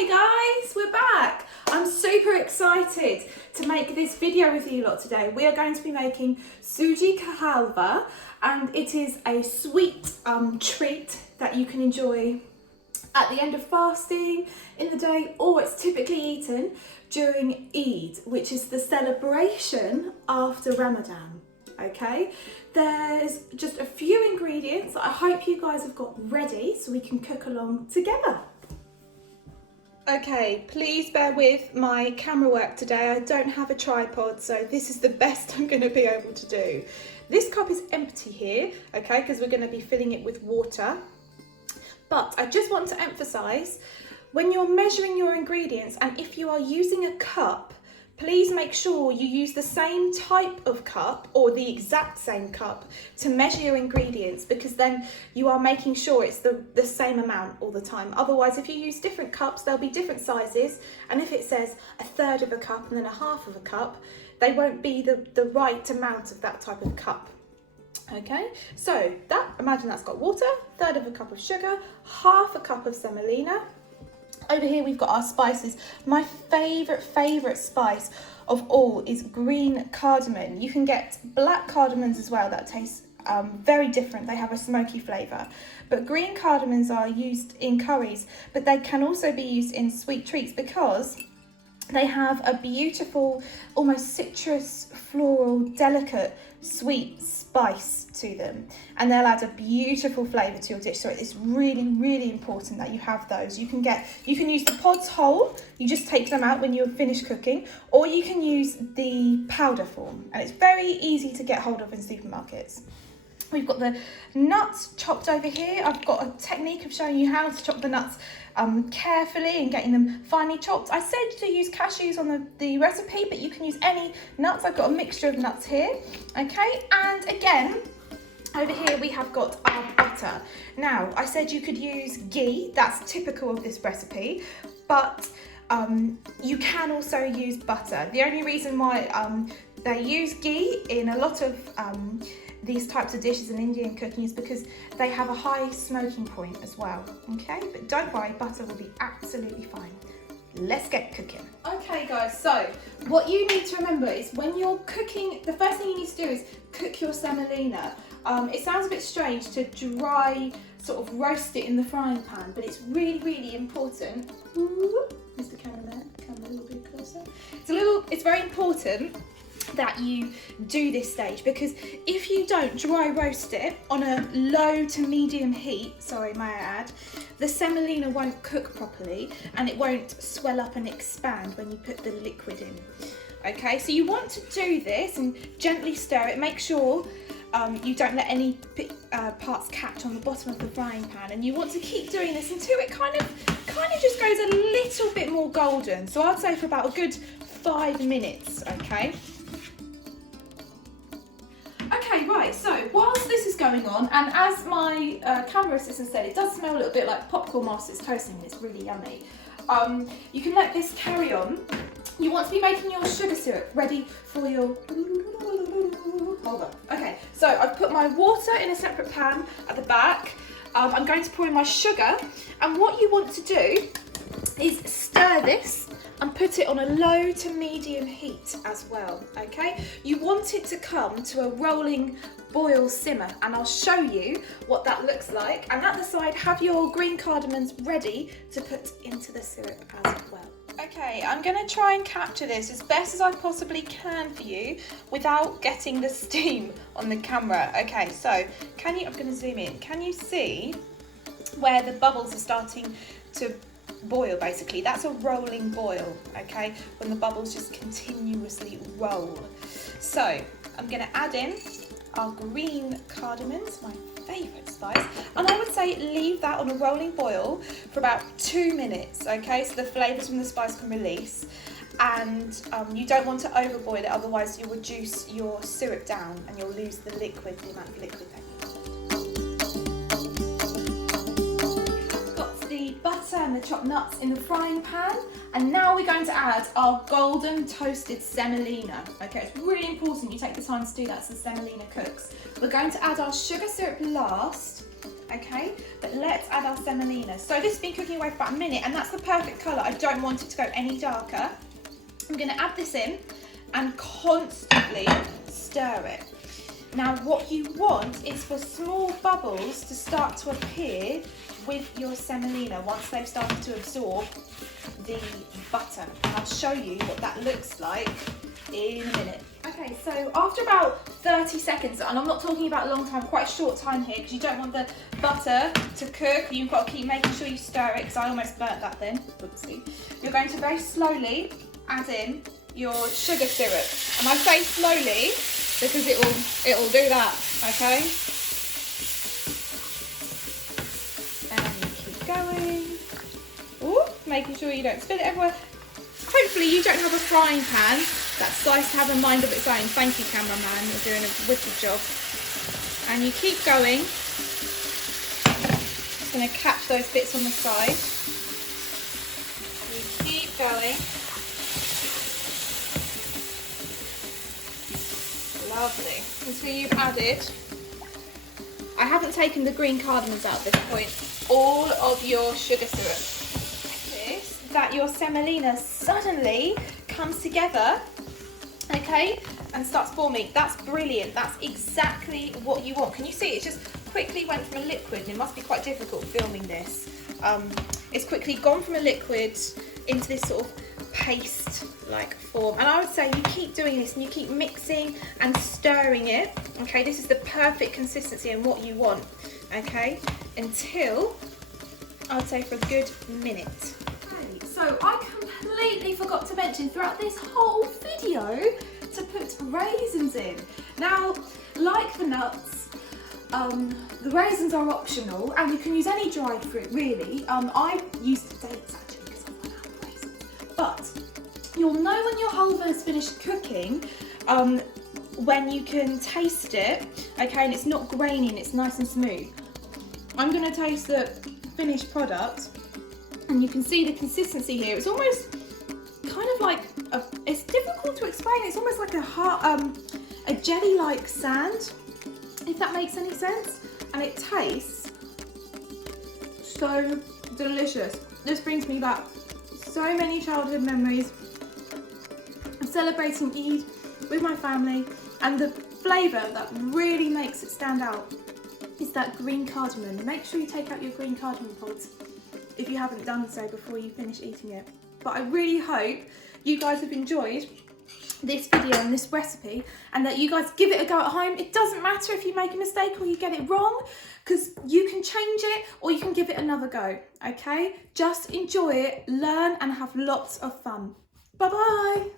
Hey guys, we're back. I'm super excited to make this video with you lot today. We are going to be making Suji Ka Halwa, and it is a sweet treat that you can enjoy at the end of fasting, in the day, or it's typically eaten during Eid, which is the celebration after Ramadan. Okay, there's just a few ingredients that I hope you guys have got ready so we can cook along together. Okay, please bear with my camera work today. I don't have a tripod, so this is the best I'm going to be able to do. This cup is empty here, okay, because we're going to be filling it with water. But I just want to emphasise, when you're measuring your ingredients, and if you are using a cup, please make sure you use the same type of cup or the exact same cup to measure your ingredients, because then you are making sure it's the same amount all the time. Otherwise, if you use different cups, there'll be different sizes, and if it says a third of a cup and then a half of a cup, they won't be the right amount of that type of cup. Okay, so imagine that's got water, third of a cup of sugar, half a cup of semolina. Over here we've got our spices. My favourite spice of all is green cardamom. You can get black cardamoms as well that taste very different. They have a smoky flavour. But green cardamoms are used in curries, but they can also be used in sweet treats because they have a beautiful, almost citrus, floral, delicate, sweet spice to them, and they'll add a beautiful flavour to your dish. So it's really important that you have those. You can use the pods whole. You just take them out when you're finished cooking, or you can use the powder form, and it's very easy to get hold of in supermarkets. We've got the nuts chopped over here. I've got a technique of showing you how to chop the nuts carefully and getting them finely chopped. I said to use cashews on the recipe, but you can use any nuts. I've got a mixture of nuts here, okay? And again, over here we have got our butter. Now, I said you could use ghee, that's typical of this recipe, but you can also use butter. The only reason why they use ghee in a lot of these types of dishes in Indian cooking is because they have a high smoking point as well, okay? But don't worry, butter will be absolutely fine. Let's get cooking. Okay guys, so what you need to remember is when you're cooking, the first thing you need to do is cook your semolina. It sounds a bit strange to dry, sort of roast it in the frying pan, but it's really important. Ooh, Mr. Cameraman, come a little bit closer. It's very important that you do this stage, because if you don't dry roast it on a low to medium heat, sorry, may I add, the semolina won't cook properly and it won't swell up and expand when you put the liquid in. Okay, so you want to do this and gently stir it. Make sure you don't let any parts catch on the bottom of the frying pan, and you want to keep doing this until it kind of just goes a little bit more golden. So I'd say for about a good 5 minutes, okay? Okay, right, so whilst this is going on, and as my camera assistant said, it does smell a little bit like popcorn whilst it's toasting and it's really yummy. You can let this carry on. You want to be making your sugar syrup ready for your... Hold on. Okay, so I've put my water in a separate pan at the back. I'm going to pour in my sugar, and what you want to do is stir this and put it on a low to medium heat as well, okay? You want it to come to a rolling boil simmer, and I'll show you what that looks like. And at the side, have your green cardamoms ready to put into the syrup as well. Okay, I'm gonna try and capture this as best as I possibly can for you without getting the steam on the camera. Okay, so I'm gonna zoom in. Can you see where the bubbles are starting to boil? Basically, that's a rolling boil, okay, when the bubbles just continuously roll. So I'm going to add in our green cardamoms, my favourite spice, and I would say leave that on a rolling boil for about 2 minutes, okay, so the flavours from the spice can release. And you don't want to overboil it, otherwise you'll reduce your syrup down and you'll lose the liquid, the amount of liquid that you want. Butter and the chopped nuts in the frying pan, and now we're going to add our golden toasted semolina. Okay, it's really important you take the time to do that so the semolina cooks. We're going to add our sugar syrup last, okay? But let's add our semolina. So this has been cooking away for about a minute, and that's the perfect colour. I don't want it to go any darker. I'm going to add this in and constantly stir it. Now what you want is for small bubbles to start to appear with your semolina once they've started to absorb the butter. And I'll show you what that looks like in a minute. Okay, so after about 30 seconds, and I'm not talking about a long time, quite a short time here, because you don't want the butter to cook. You've got to keep making sure you stir it, because I almost burnt that then. Oopsie. You're going to very slowly add in your sugar syrup. And I say slowly because it'll do that, okay? And you keep going. Ooh, making sure you don't spill it everywhere. Hopefully you don't have a frying pan. That's nice to have a mind of its own. Thank you, cameraman. You're doing a wicked job. And you keep going. Just going to catch those bits on the side. You keep going. Lovely. Until you've added, I haven't taken the green cardamoms out at this point, all of your sugar syrup. This, that your semolina suddenly comes together, okay, and starts forming. That's brilliant. That's exactly what you want. Can you see? It just quickly went from a liquid, and it must be quite difficult filming this. It's quickly gone from a liquid into this sort of paste-like form. And I would say you keep doing this and you keep mixing and stirring it. Okay, this is the perfect consistency and what you want. Okay, until I would say for a good minute. Okay, so I completely forgot to mention throughout this whole video to put raisins in. Now, like the nuts, the raisins are optional, and you can use any dried fruit really. I used dates actually because I've run out of raisins. But you'll know when your halva has finished cooking when you can taste it, okay, and it's not grainy and it's nice and smooth. I'm going to taste the finished product, and you can see the consistency here. It's almost kind of like it's difficult to explain. It's almost like a jelly-like sand, if that makes any sense. And it tastes so delicious. This brings me back so many childhood memories of celebrating Eid with my family, and the flavour that really makes it stand out is that green cardamom. Make sure you take out your green cardamom pods if you haven't done so before you finish eating it. But I really hope you guys have enjoyed this video and this recipe, and that you guys give it a go at home. It doesn't matter if you make a mistake or you get it wrong, because you can change it or you can give it another go, okay? Just enjoy it, learn, and have lots of fun. Bye-bye.